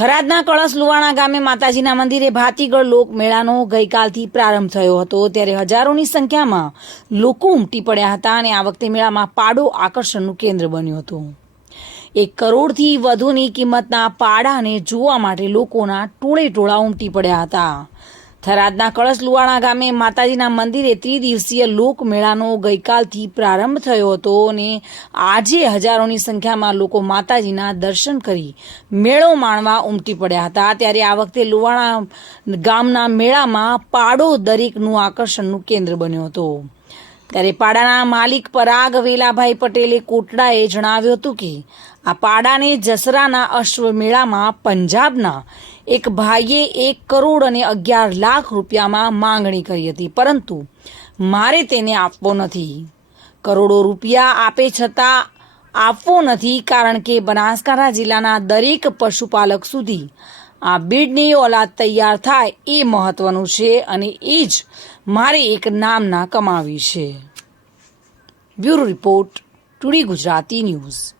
થરાદના કળશ લુવાણા ગામે માતાજીના મંદિરે ભાતીગળ લોક મેળાનો ગઈકાલથી પ્રારંભ થયો હતો. ત્યારે હજારોની સંખ્યામાં લોકો ઉમટી પડ્યા હતા અને આ વખતે મેળામાં પાડો આકર્ષણનું કેન્દ્ર બન્યું હતું. એક કરોડથી વધુની કિંમતના પાડાને જોવા માટે લોકોના ટોળે ટોળા ઉમટી પડ્યા હતા. થરાદના કળશ લુવાણા ગામે માતાજીના મંદિરે ત્રિદિવસીય લોકમેળાનો ગઈકાલથી પ્રારંભ થયો હતો અને આજે હજારોની સંખ્યામાં લોકો માતાજીના દર્શન કરી મેળો માણવા ઉમટી પડ્યા હતા. ત્યારે આ વખતે લુવાણા ગામના મેળામાં પાડો દરેકનું આકર્ષણનું કેન્દ્ર બન્યો હતો. ત્યારે પાડાના માલિક પરાગ વેલાભાઈ પટેલે કોટડાએ જણાવ્યું હતું કે, આ પાડાને જસરાના અશ્વ મેળામાં પંજાબના એક ભાઈએ એક કરોડ અને અગિયાર લાખ રૂપિયામાં માંગણી કરી હતી, પરંતુ મારે તેને આપવો નથી. કરોડો રૂપિયા આપે છતાં આપવો નથી, કારણ કે બનાસકાંઠા જિલ્લાના દરેક પશુપાલક સુધી આ બીડની ઓલાદ તૈયાર થાય એ મહત્ત્વનું છે અને એ જ મારે એક નામના કમાવી છે. Bureau report today Gujarati news.